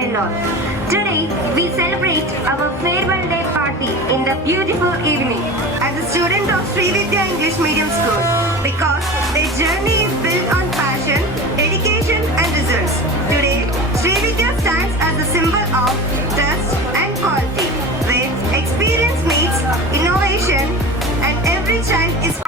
one-and-all. Today, we celebrate our farewell day party in the beautiful evening as a student of Sri Vidya English Medium School because their journey is built on passion, dedication and results. Today, Sri Vidya stands as a symbol of trust and quality, where experience meets innovation and every child is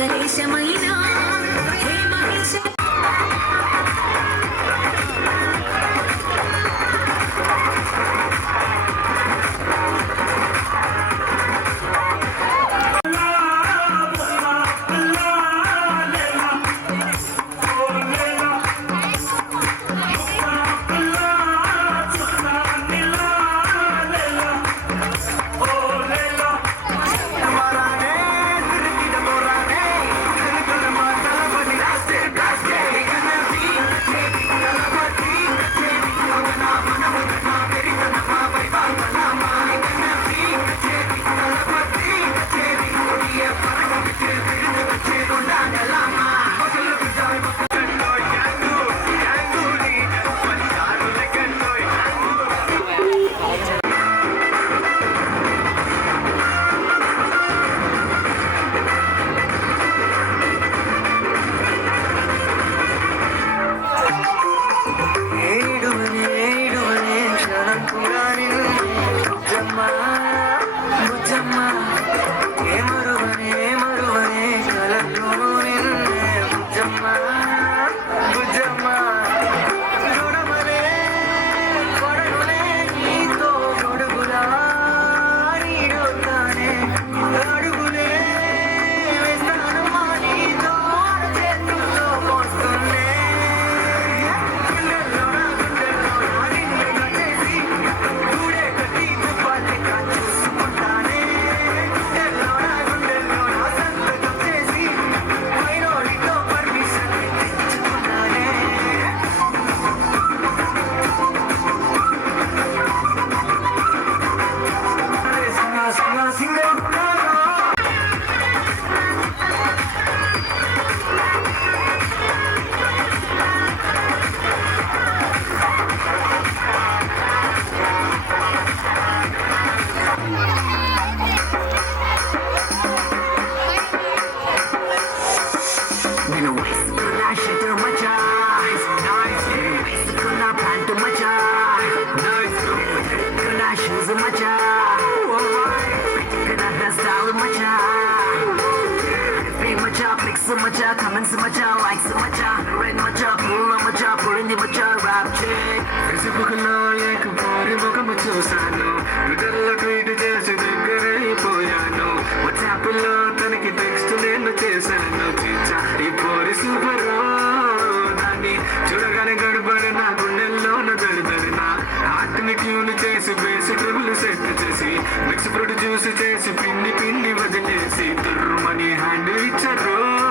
ఒక్కలేశమైన hey మహేశ Macha, comments macha, likes macha, red macha, pull macha, pulling the macha, rap check. Facebook no like a party, book macha, sano. You tell a tweet, just a good poyano. What's happening? Tanaki text in the chase and no teacher. If body super road, I mean, Churagana got a burden, I couldn't learn a Darina. Heart tune chase, basic trouble set to Jesse. Mix of fruit juice, chase, pindi, was in Jesse. The money hand, it's a road.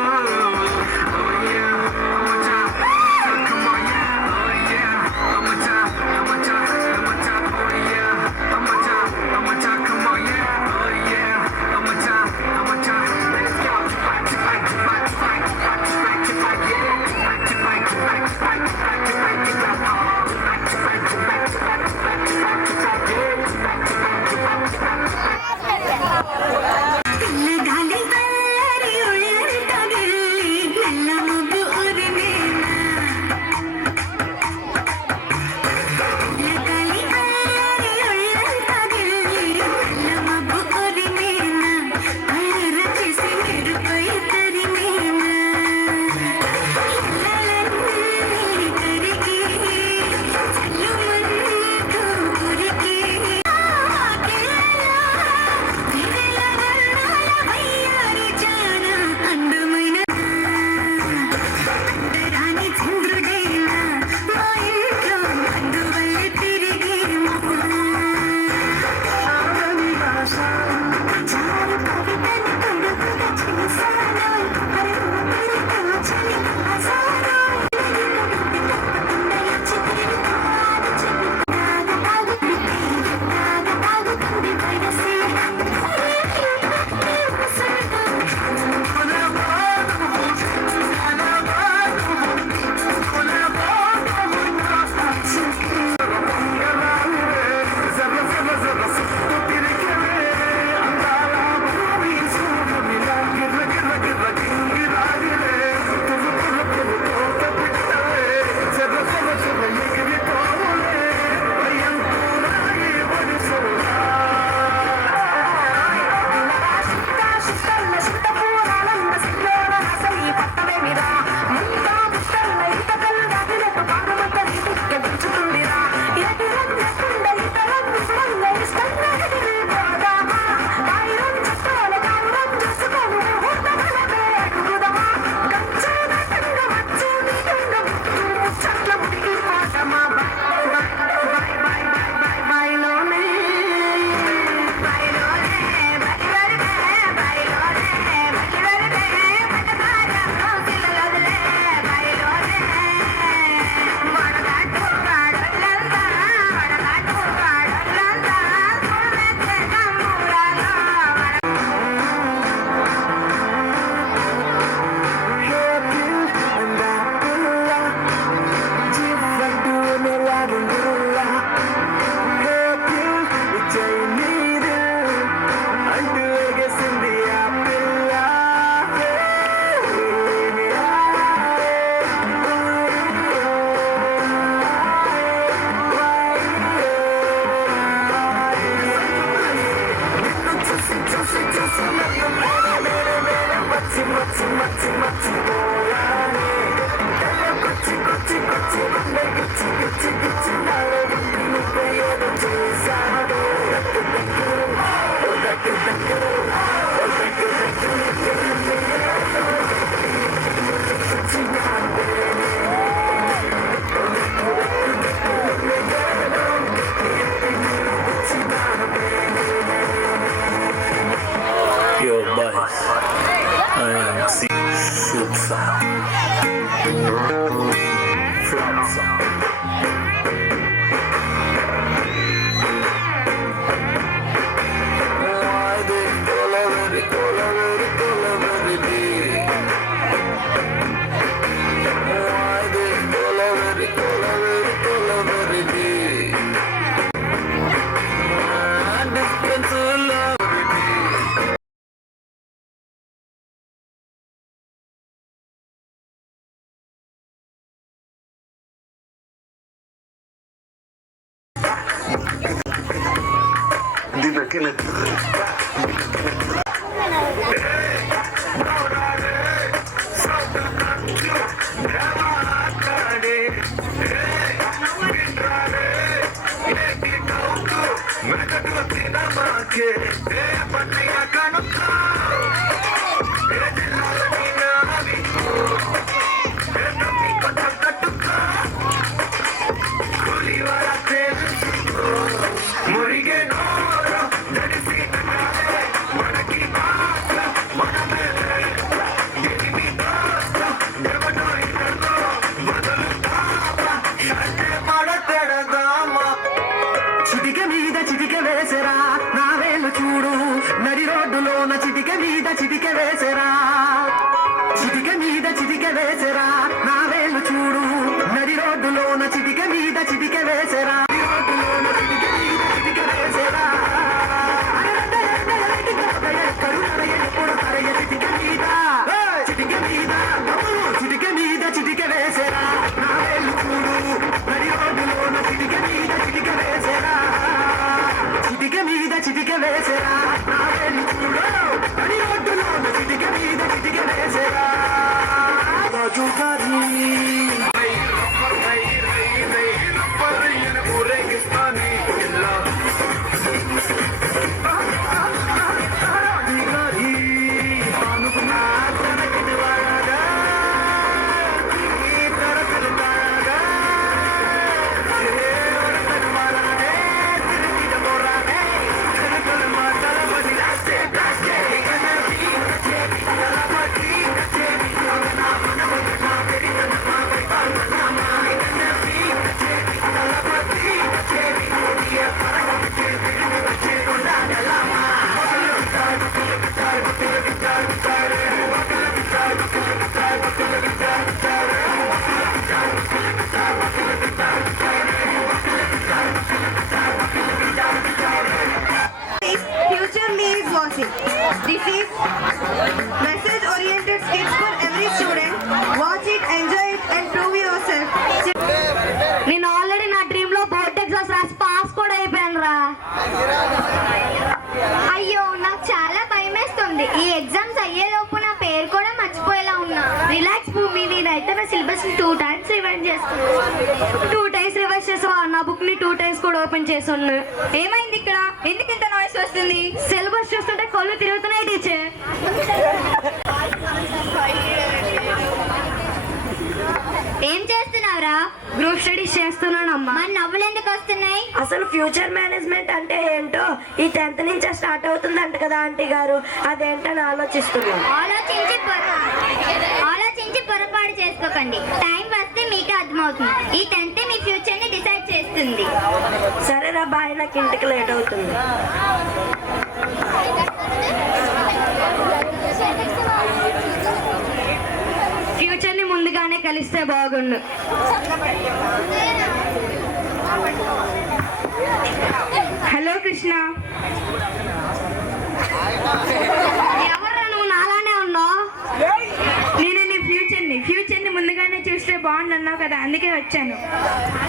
పిల్లగాలి తల్లరి ఉళ్ళరిట దక్కిన చిటిక మీద చిటిక వేసరా నా వేలు చూడు నడి రోడ్డులోన చిటిక మీద చిటిక వేసరా చిటిక మీద చిటిక వేసరా నా వేలు చూడు నడి రోడ్డులోన చిటిక మీద చిటిక వేసరా రోడ్డులోన చిటిక మీద చిటిక వేసరా చిటిక మీద చిటిక మీద చిటిక వేసరా నా వేలు చూడు నడి రోడ్డులోన చిటిక మీద చిటిక వేసరా చిటిక మీద చిటిక వేసరా నా వేలు చూడు నడి రోడ్డులోన చిటిక మీద చిటిక వేసరా రాజు గారి Future Me is watching. This is message-oriented skits for every student. Watch it, enjoy it, and prove yourself. నేను ఆల్రెడీ నా డ్రీమ్ లో బోర్డ్ ఎగ్జామ్స్ రాసి పాస్ కూడా అయిపోయాను రా. అయ్యో నాకు చాలా భయమేస్తుంది. ఈ ఎగ్జామ్స్ అయ్యేలోపు నా పేరు కూడా మర్చిపోయేలా ఉన్నా. రిలాక్స్ భూమి, నేనైతే నా సిలబస్ 2 times రివైండ్ చేస్తాను. 2 times రివైజ్ చేసావా? నా బుక్ ని 2 times కూడా ఓపెన్ చేసాను. ఏమైంది ఇక్కడ? ఎందుకు ఇంత నాయిస్ వస్తుంది? సిలబస్ చూస్తుంటే కళ్ళు తిరుగుతున్నాయి టీచర్. ఏం చేస్తున్నావురా? గ్రూప్ స్టడీస్ చేస్తున్నానమ్మా. మన నవ్వులు ఎందుకు వస్తున్నాయి? అసలు ఫ్యూచర్ మేనేజ్మెంట్ అంటే ఏంటో ఈ 10th నుంచే స్టార్ట్ అవుతుందంట కదా ఆంటీ గారు, అదేంటని ఆలోచిస్తున్నాను. ఆలోచించి పొరపాటు చేసుకోకండి. టైం వస్తే మీకే అర్థమవుతుంది. ఈ 10th మీ ఫ్యూచర్ ని డిసైడ్ చేస్తుంది. సరేరా బాయ్, నాకు ఇంటికి లేట్ అవుతుంది. ఫ్యూచర్ ని ముందుగానే కలిస్తే బాగుండు. హలో కృష్ణ. ఎవర్రా నువ్వు? నాలానే ఉన్నావు. నేను నీ ఫ్యూచర్ ని ముందుగానే చూస్తే బాగుండన్నావు కదా, అందుకే వచ్చాను.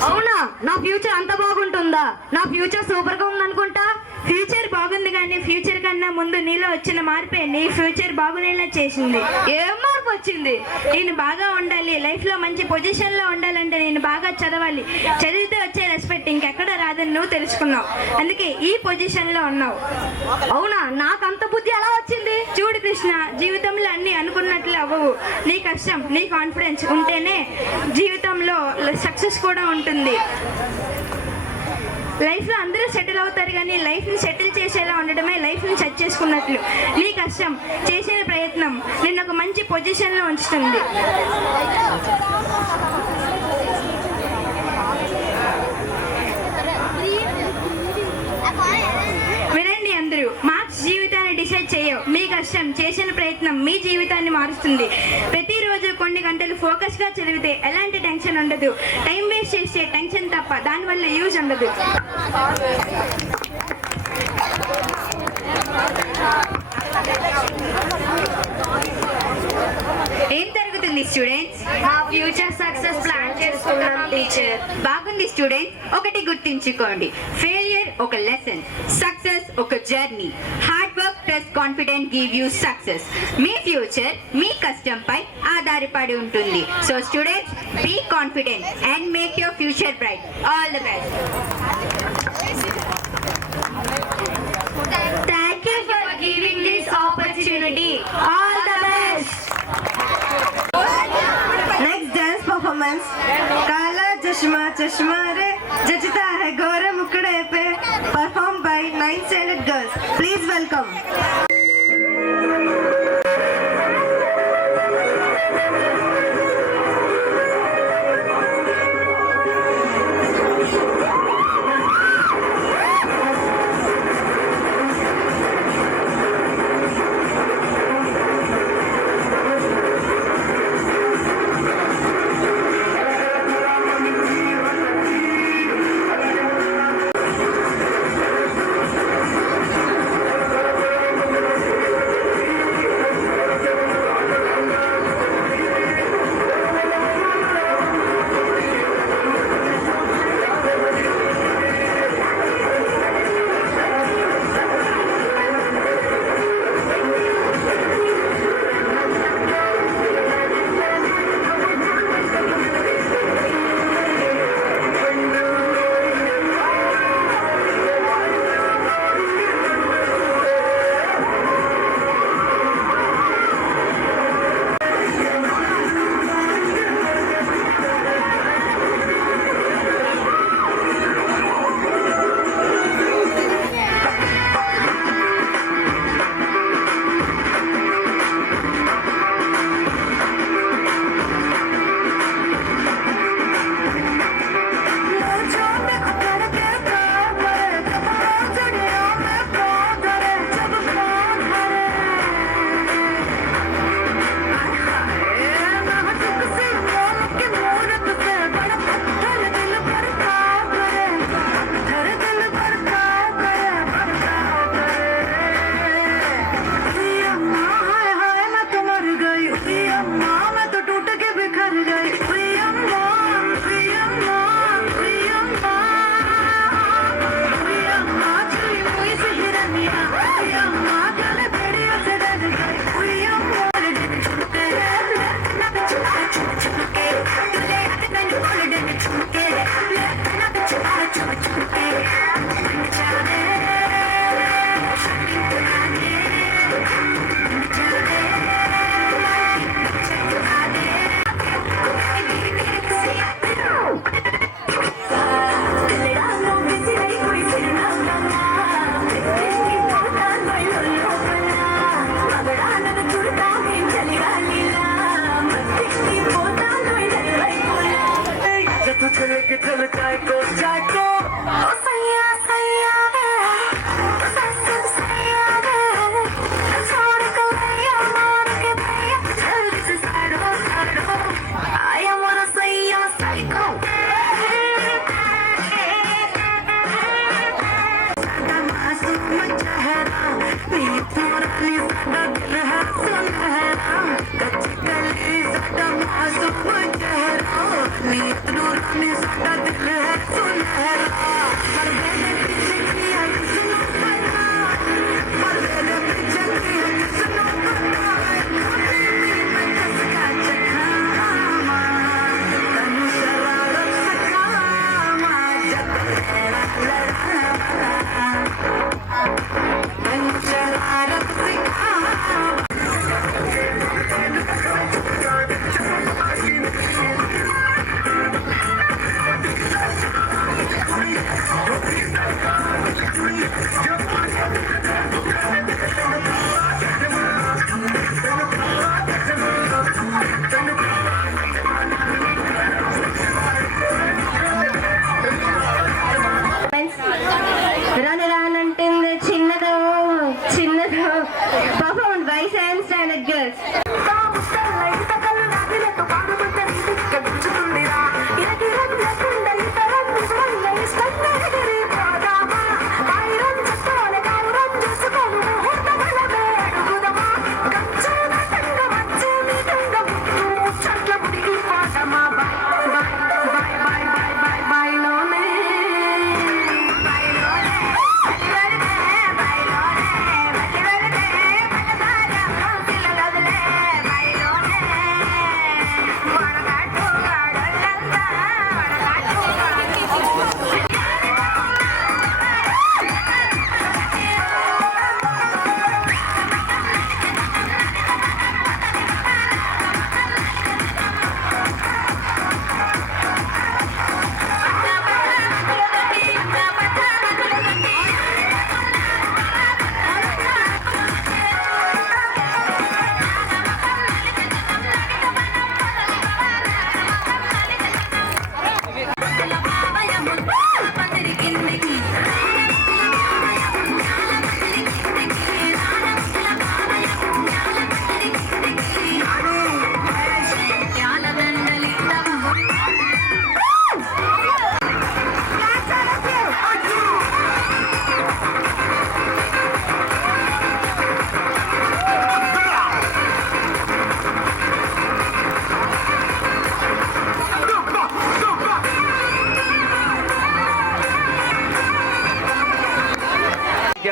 అవునా? నా ఫ్యూచర్ అంత బాగుంటుందా? నా ఫ్యూచర్ సూపర్ గా ఉందనుకుంటా. ఫ్యూచర్ బాగుంది కానీ ఫ్యూచర్ కన్నా ముందు నీలో వచ్చిన మార్పే నీ ఫ్యూచర్ బాగునేలా చేసింది. ఏం మార్పు వచ్చింది? నేను బాగా ఉండాలి, లైఫ్ లో మంచి పొజిషన్ లో ఉండాలంటే నేను బాగా చదవాలి. చదివితే వచ్చే రెస్పెక్ట్ ఇంకెక్కడ రాదని నువ్వు తెలుసుకున్నావు, అందుకే ఈ పొజిషన్ లో ఉన్నావు. అవునా? నాకు అంత బుద్ధి ఎలా వచ్చింది? చూడు కృష్ణ, జీవితంలో అన్ని అనుకున్నట్లు అవ్వవు. నీ కష్టం, నీ కాన్ఫిడెన్స్ ఉంటేనే జీవితంలో సక్సెస్ కూడా ఉంటుంది. లైఫ్లో అందరూ సెటిల్ అవుతారు కానీ లైఫ్ని సెటిల్ చేసేలా ఉండడమే లైఫ్ని సెట్ చేసుకున్నట్లు. నీ కష్టం, చేసిన ప్రయత్నం నిన్ను ఒక మంచి పొజిషన్లో ఉంచుతుంది. వినండి అందరూ, మార్క్స్ జీవితాన్ని డిసైడ్ చేయవు. మీ కష్టం, చేసిన ప్రయత్నం మీ జీవితాన్ని మారుస్తుంది. ప్రతిరోజు కొన్ని గంటలు ఫోకస్గా చదివితే ఎలాంటి టెన్షన్ ఉండదు. టైం వేస్ట్ చేసే టెన్షన్ తప్ప దానివల్ల యూజ్ ఉండదు. ఏం జరుగుతుంది స్టూడెంట్స్? మా ఫ్యూచర్ సక్సెస్ ప్లాన్ చేసుకున్నాం టీచర్. బాగుంది స్టూడెంట్స్. ఒకటి గుర్తుంచుకోండి, ఫెయిలియర్ ఒక లెసన్, సక్సెస్ ఒక journey. Hard work plus confident give you success. మీ ఫ్యూచర్ మీ కష్టంపై ఆధారపడి ఉంటుంది. So students, be confident and make your future bright. All the best. Thank you for giving this opportunity. All the best. Next dance performance, काला चश्मा चश्मा रे जचता है गोरे मुकड़े पे, performed by 9th standard girls. Please welcome.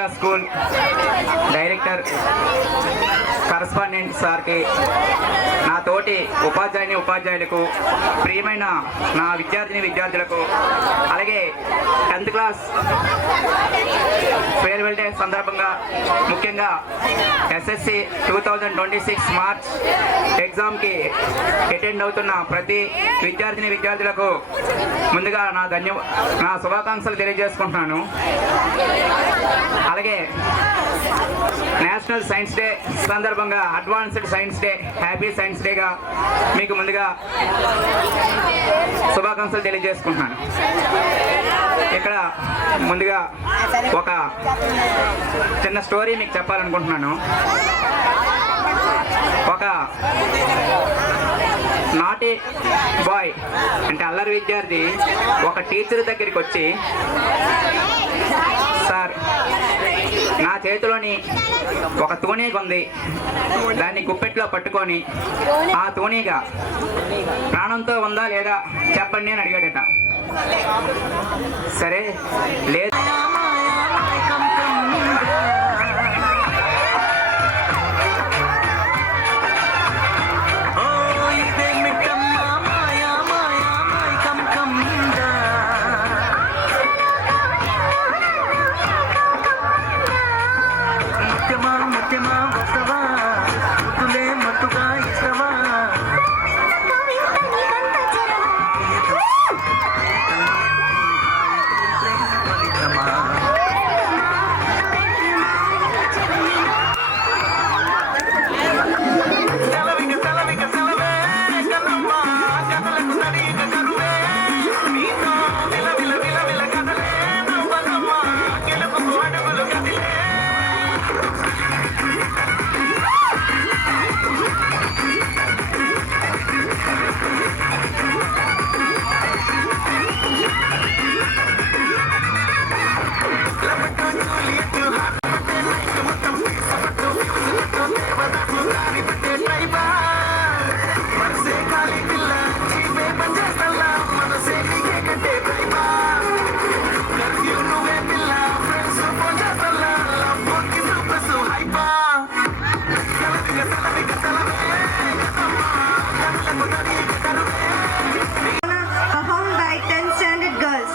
Class school director correspondent సార్కి, నా తోటి ఉపాధ్యాయులకు, ప్రియమైన నా విద్యార్థులకు, అలాగే 10th క్లాస్ ఫేర్వెల్ డే సందర్భంగా ముఖ్యంగా ఎస్ఎస్సి 2026 మార్చ్ ఎగ్జామ్కి అటెండ్ అవుతున్న ప్రతి విద్యార్థులకు ముందుగా నా శుభాకాంక్షలు తెలియజేసుకుంటున్నాను. అలాగే నేషనల్ సైన్స్ డే సందర్భంగా advanced science day, happy science డేగా మీకు ముందుగా శుభాకాంక్షలు తెలియజేసుకుంటున్నాను. ఇక్కడ ముందుగా ఒక చిన్న స్టోరీ మీకు చెప్పాలనుకుంటున్నాను. ఒక నాటి బాయ్ అంటే అల్లరి విద్యార్థి ఒక టీచర్ దగ్గరికి వచ్చి, సార్ నా చేతిలోని ఒక తూనీగ ఉంది, దాన్ని గుప్పెట్లో పట్టుకొని ఆ తూనీగ ప్రాణంతో ఉందా లేదా చెప్పండి అని అడిగాడట. సరే లేదు performed by 10th standard girls.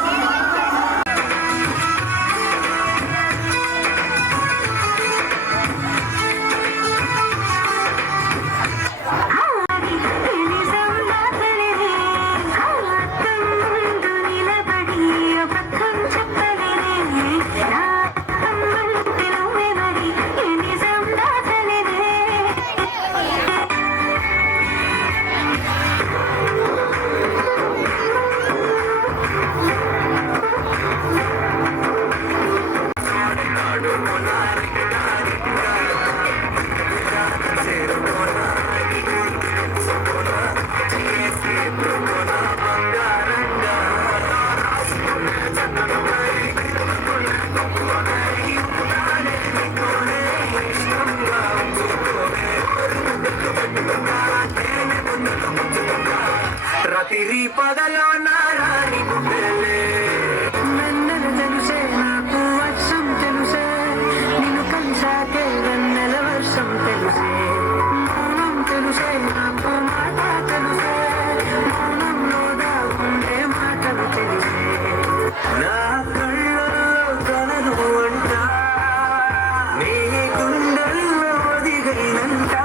రాత్రి పగలో నారాణి గుండెలే వెన్నెల తెలుసే నాకు వర్షం తెలుసే నిన్ను కలిసాకే వెన్నెల వర్షం తెలుసే మౌనం తెలుసే నాకు మాట తెలుసే మౌనంలో దాగుండే మాటలు తెలిసే నా కళ్ళల్లో కలదు అంట నీ గుండెల్లో ఒదిగైనంట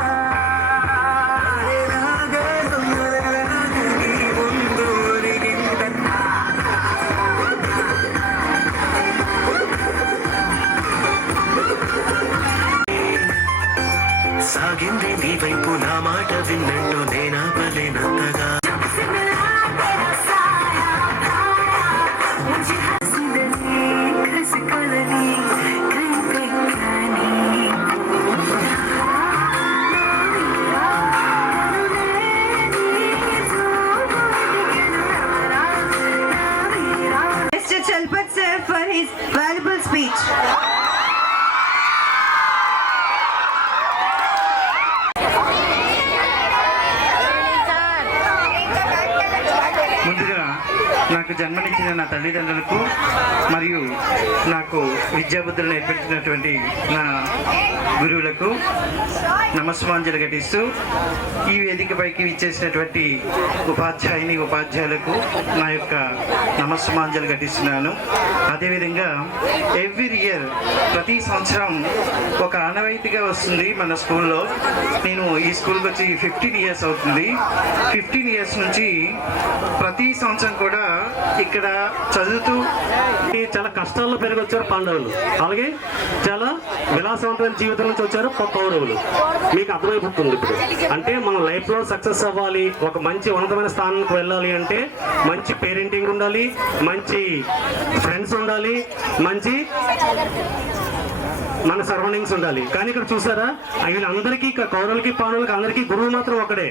సాగింది నీ వైపు నా మాట విన్నట్టు నేనాపలేనంతగా Mr. Chalpat sir for his valuable speech. ముందుగా నాకు జన్మనిచ్చిన నా తల్లిదండ్రులకు మరియు నాకు విద్యాబుద్ధులు నేర్పించినటువంటి నా గురువులకు నమస్మాంజలి ఘటిస్తూ ఈ వేదికపైకి విచ్చేసినటువంటి ఉపాధ్యాయులకు నా యొక్క నమస్మాంజలి ఘటిస్తున్నాను. అదేవిధంగా ఎవ్రీ ఇయర్ ప్రతి సంవత్సరం ఒక ఆనవాయితీగా వస్తుంది మన స్కూల్లో. నేను ఈ స్కూల్కి వచ్చి 15 ఇయర్స్ అవుతుంది. 15 ఇయర్స్ నుంచి ప్రతి సంవత్సరం కూడా ఇక్కడ చదువుతూ చాలా కష్టాల్లో పెరిగి వచ్చారు పాండవులు, అలాగే చాలా విలాసవంతమైన జీవితం నుంచి వచ్చారు కౌరవులు. మీకు అర్థమైపోతుంది ఇప్పుడు. అంటే మనం లైఫ్లో సక్సెస్ అవ్వాలి, ఒక మంచి ఉన్నతమైన స్థానానికి వెళ్ళాలి అంటే మంచి పేరెంటింగ్ ఉండాలి, మంచి ఫ్రెండ్స్ ఉండాలి, మంచి మన సరౌండింగ్స్ ఉండాలి. కానీ ఇక్కడ చూసారా, వీళ్ళందరికీ కౌరవులకి పాండవులకి అందరికీ గురువు మాత్రం ఒకడే.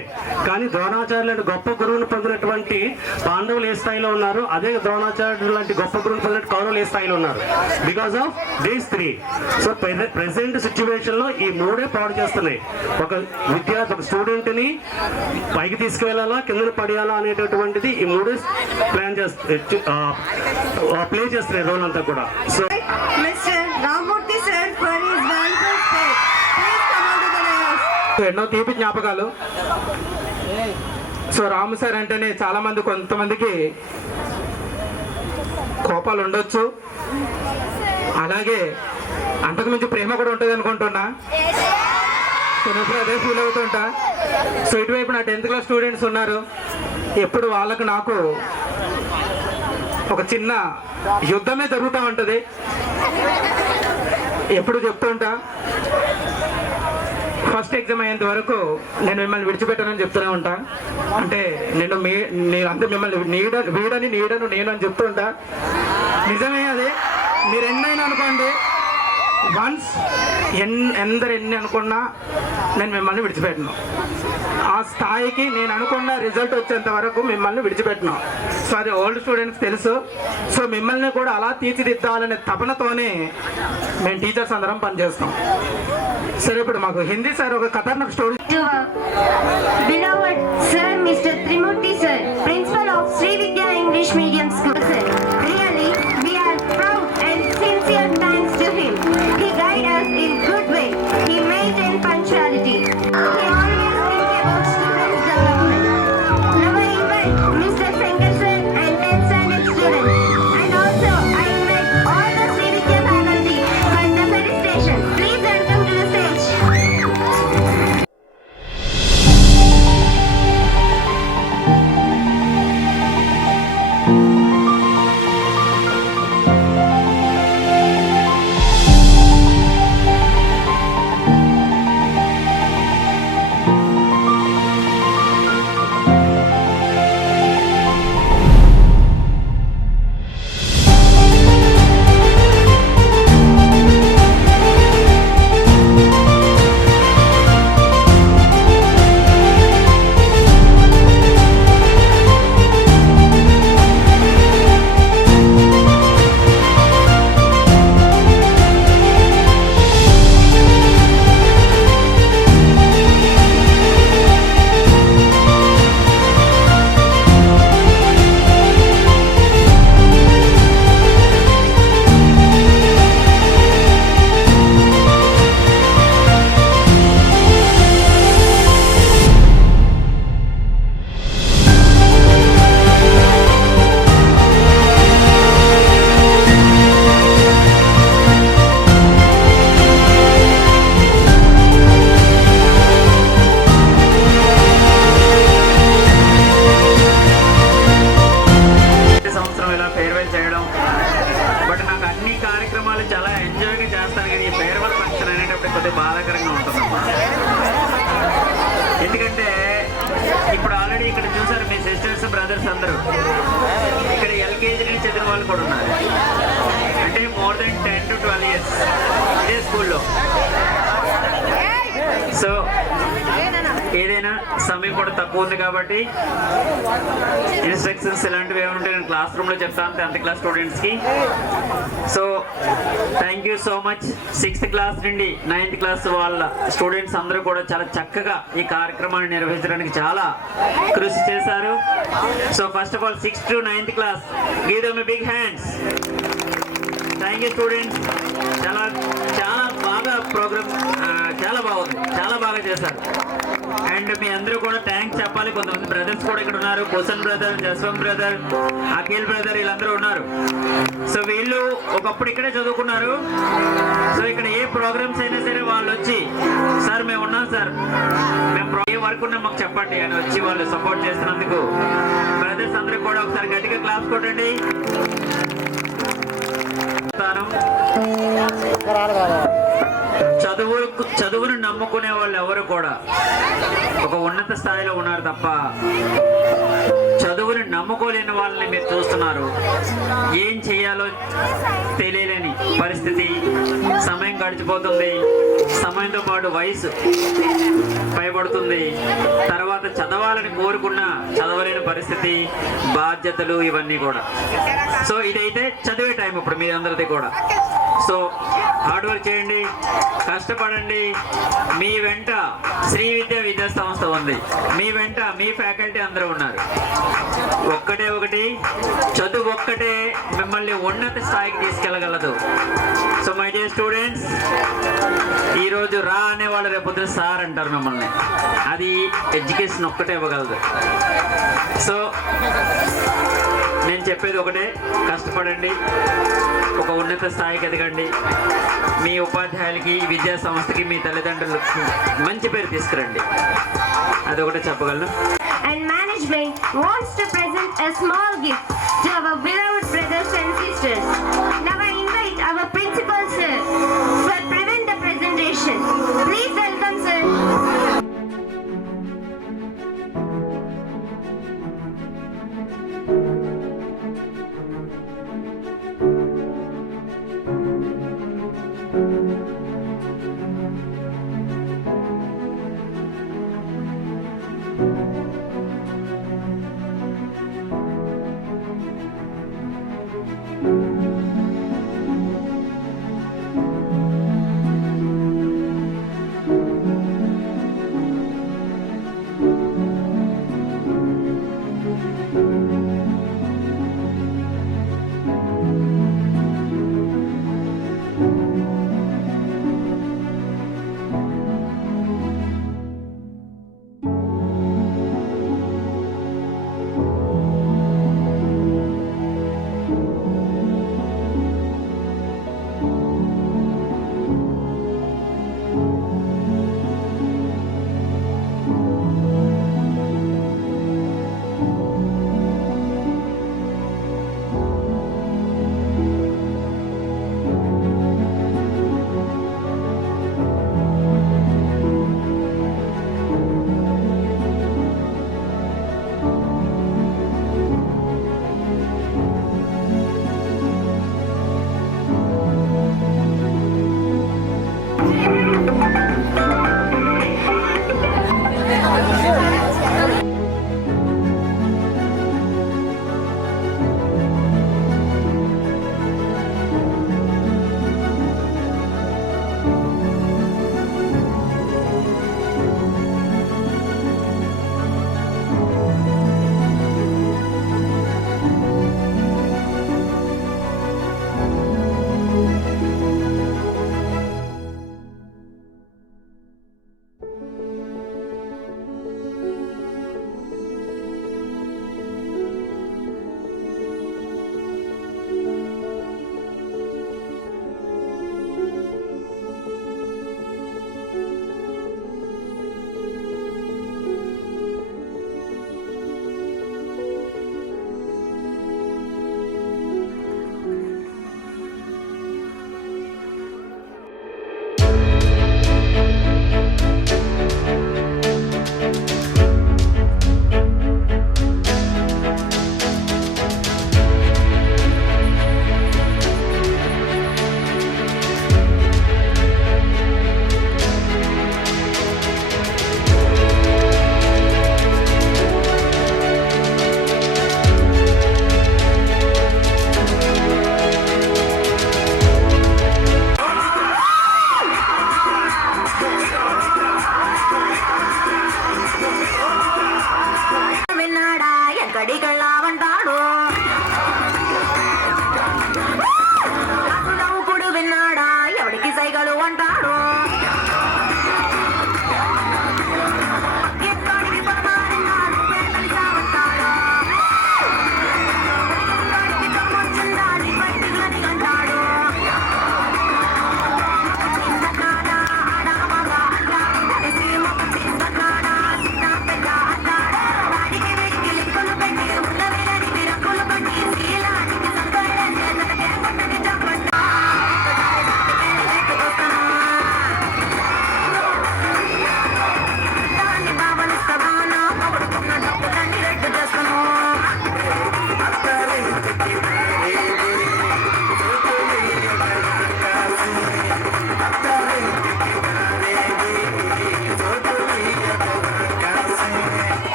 కానీ ద్రోణాచార్యులు లాంటి గొప్ప గురువును పొందినటువంటి పాండవులు ఏ స్థాయిలో ఉన్నారు, అదే ద్రోణాచార్యులు లాంటి గొప్ప గురువును పొందిన కౌరవులు ఏ స్థాయిలో ఉన్నారు, because of these 3. So present situation లో ఈ 3 పాడు చేస్తున్నాయి. ఒక విద్యార్థి, ఒక స్టూడెంట్ ని పైకి తీసుకువెళ్ళాలా, కింద పడేయాలా అనేటటువంటిది ఈ 3 ప్లే చేస్తున్నాయి రోల్ అంతా కూడా. So Mr. Ramurthy sir for his valuable speech. Please come on to the dais. ఎన్నో తీపి జ్ఞాపకాలు. సో రాము సార్ అంటేనే చాలా మంది, కొంతమందికి కోపాలు ఉండొచ్చు, అలాగే అంతకుమించి ప్రేమ కూడా ఉంటుంది అనుకుంటున్నా. సో నేను ఎప్పుడు అదే ఫీల్ అవుతుంటా. సో ఇటువైపు నా 10th క్లాస్ స్టూడెంట్స్ ఉన్నారు. ఎప్పుడు వాళ్ళకు నాకు ఒక చిన్న యుద్ధమే జరుగుతూ ఉంటుంది. ఎప్పుడు చెప్తుంటా, ఫస్ట్ ఎగ్జామ్ అయ్యేంత వరకు నేను మిమ్మల్ని విడిచిపెట్టానని చెప్తూనే ఉంటా. అంటే నేను అంతే మిమ్మల్ని వీడని నేను అని చెప్తుంటా. నిజమే అది. మీరు ఎన్నైనా అనుకోండి, వన్స్ ఎన్ని అనుకున్నా నేను మిమ్మల్ని విడిచిపెట్టను. ఆ స్థాయికి నేను అనుకున్న రిజల్ట్ వచ్చేంత వరకు మిమ్మల్ని విడిచిపెట్టను. సో అది ఓల్డ్ స్టూడెంట్స్ తెలుసు. సో మిమ్మల్ని కూడా అలా తీర్చిదిద్దాలనే తపనతోనే మేము టీచర్స్ అందరం పనిచేస్తాం. సరే, ఇప్పుడు మాకు హిందీ సార్ ఒక ఖతర్నాక్ story. To our beloved sir, Mr. Trimurti sir, principal of Sri Vidya English Medium School, sir. Really, we are proud and sincere thanks to him. He guided us in good way. He maintained punctuality. He always think about students' development. Now I invite Mr. Shankar sir and 10th standard students. And also, I invite all the Sri Vidya faculty for the felicitation. Please welcome to the stage. ఎందుకంటే ఇప్పుడు already ఇక్కడ చూసారు మీ sisters brothers అందరూ, ఇక్కడ LKG నుంచి చదివిన వాళ్ళు కూడా ఉన్నారు. అంటే మోర్ దెన్ 10 to 12 years ఇదే స్కూల్లో. సో ఏదైనా సమయం కూడా తక్కువ ఉంది కాబట్టి ఇన్స్ట్రక్షన్స్ ఇలాంటివి ఏమైనా ఉంటే నేను క్లాస్ రూమ్లో చెప్తాను 10th క్లాస్ స్టూడెంట్స్కి. So thank you so much. 6th class నుండి 9th క్లాస్ వాళ్ళ స్టూడెంట్స్ అందరూ కూడా చాలా చక్కగా ఈ కార్యక్రమాన్ని నిర్వహించడానికి చాలా కృషి చేశారు. So first of all 6th to 9th class, give them a big hands. Thank you students. చాలా చాలా బాగా ప్రోగ్రామ్, చాలా బాగుంది, చాలా బాగా చేశారు. అండ్ మీ అందరూ కూడా థ్యాంక్స్ చెప్పాలి. కొంతమంది బ్రదర్స్ కూడా ఇక్కడ ఉన్నారు, Kusan brother, Jaswanth brother, Akhil brother, వీళ్ళందరూ ఉన్నారు. సో వీళ్ళు ఒకప్పుడు ఇక్కడే చదువుకున్నారు. సో ఇక్కడ ఏ ప్రోగ్రామ్స్ అయినా సరే వాళ్ళు వచ్చి, సార్ మేము ఉన్నాం సార్, మేము ఏ వర్క్ ఉన్నా మాకు చెప్పండి అని వచ్చి వాళ్ళు సపోర్ట్ చేస్తున్నందుకు బ్రదర్స్ అందరూ కూడా ఒకసారి గట్టిగా క్లాస్ కొట్టండి. చదువును నమ్ముకునే వాళ్ళు ఎవరు కూడా ఒక ఉన్నత స్థాయిలో ఉన్నారు తప్ప చదువుని నమ్ముకోలేని వాళ్ళని మీరు చూస్తున్నారు. ఏం చేయాలో తెలియలేని పరిస్థితి, సమయం గడిచిపోతుంది, సమయంతో పాటు వయసు పైబడుతుంది, తర్వాత చదవాలని కోరుకున్నా చదవలేని పరిస్థితి, బాధ్యతలు, ఇవన్నీ కూడా. సో ఇదైతే చదివే టైం ఇప్పుడు మీ అందరిది కూడా. సో హార్డ్ వర్క్ చేయండి, కష్టపడండి. మీ వెంట శ్రీ విద్యా సంస్థ ఉంది, మీ వెంట మీ ఫ్యాకల్టీ అందరూ ఉన్నారు. ఒక్కటే ఒకటి, చదువు ఒక్కటే మిమ్మల్ని ఉన్నత స్థాయికి తీసుకెళ్ళగలదు. సో మై డియర్ స్టూడెంట్స్, ఈరోజు రా అనేవాళ్ళు రేపొద్దున సార్ అంటారు మిమ్మల్ని. అది ఎడ్యుకేషన్ ఒక్కటే ఇవ్వగలదు. సో నేను చెప్పేది ఒకటే, కష్టపడండి, ఒక ఉన్నత స్థాయికి ఎదగండి, మీ ఉపాధ్యాయులకి, విద్యా సంస్థకి, మీ తల్లిదండ్రులకి మంచి పేరు తీసుకురండి. అదొకటే చెప్పగలను. And management wants to present a small gift to our beloved brothers and sisters. Now I invite our principal sir for present the presentation. Please welcome sir.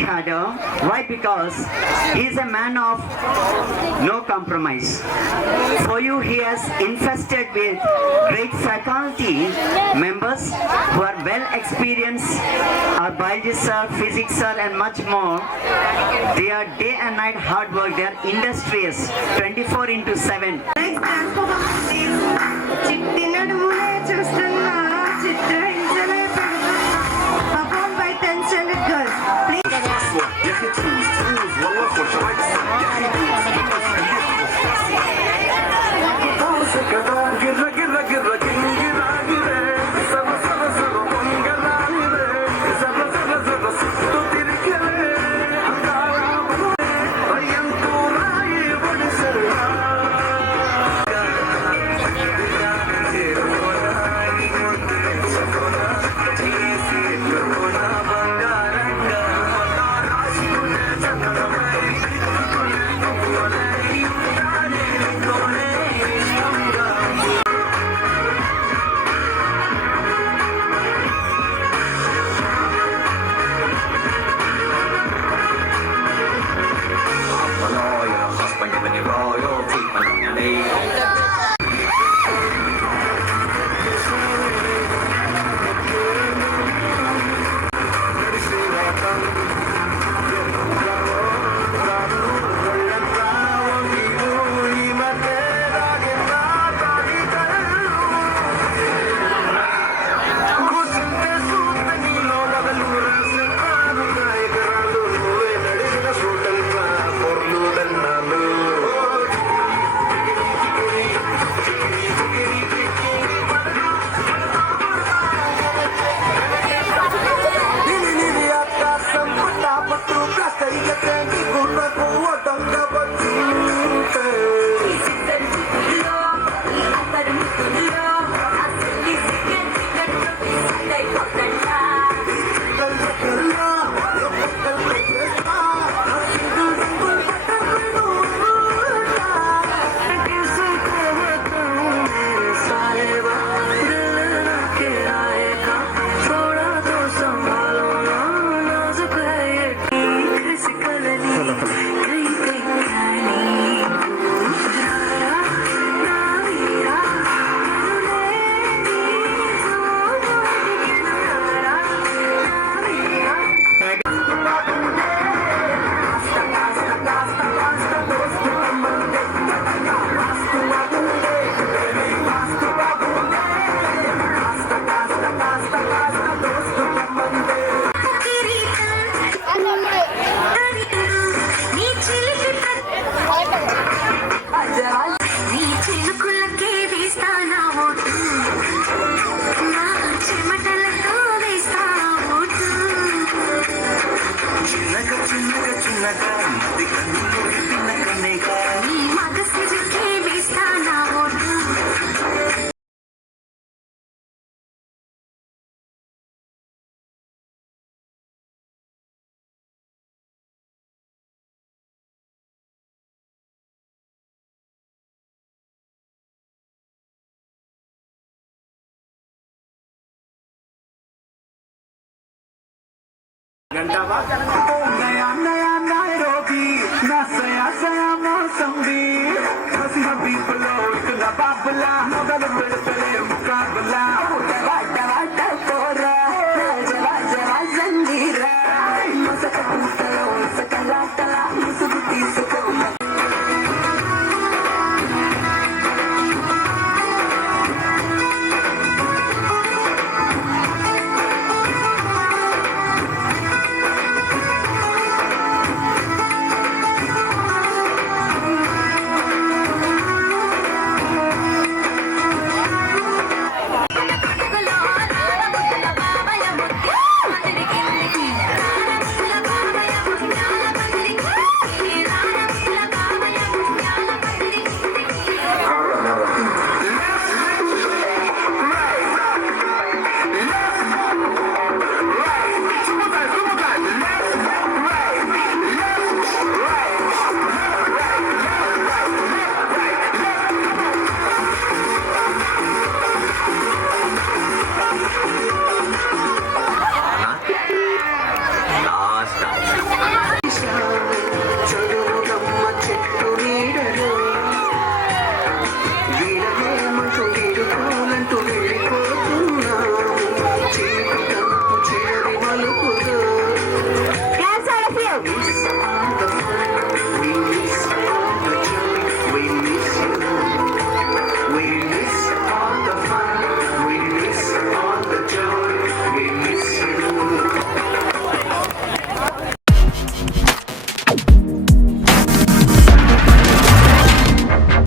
cadre. Why? Because he is a man of no compromise. For you, he has infested with great faculty members who are well experienced, our biologists sir, physics sir, and much more. They are day and night hard work. They are industrious, 24/7. Next dance performance is చిట్టి నడుములే చూస్తున్నా చిత్రహింసలే పెడుతున్నా performed by 10 standard girls. Please. नया नया Nairobi ना सया सया मौसम भी हसी हबी बलोट ना बाबला मगर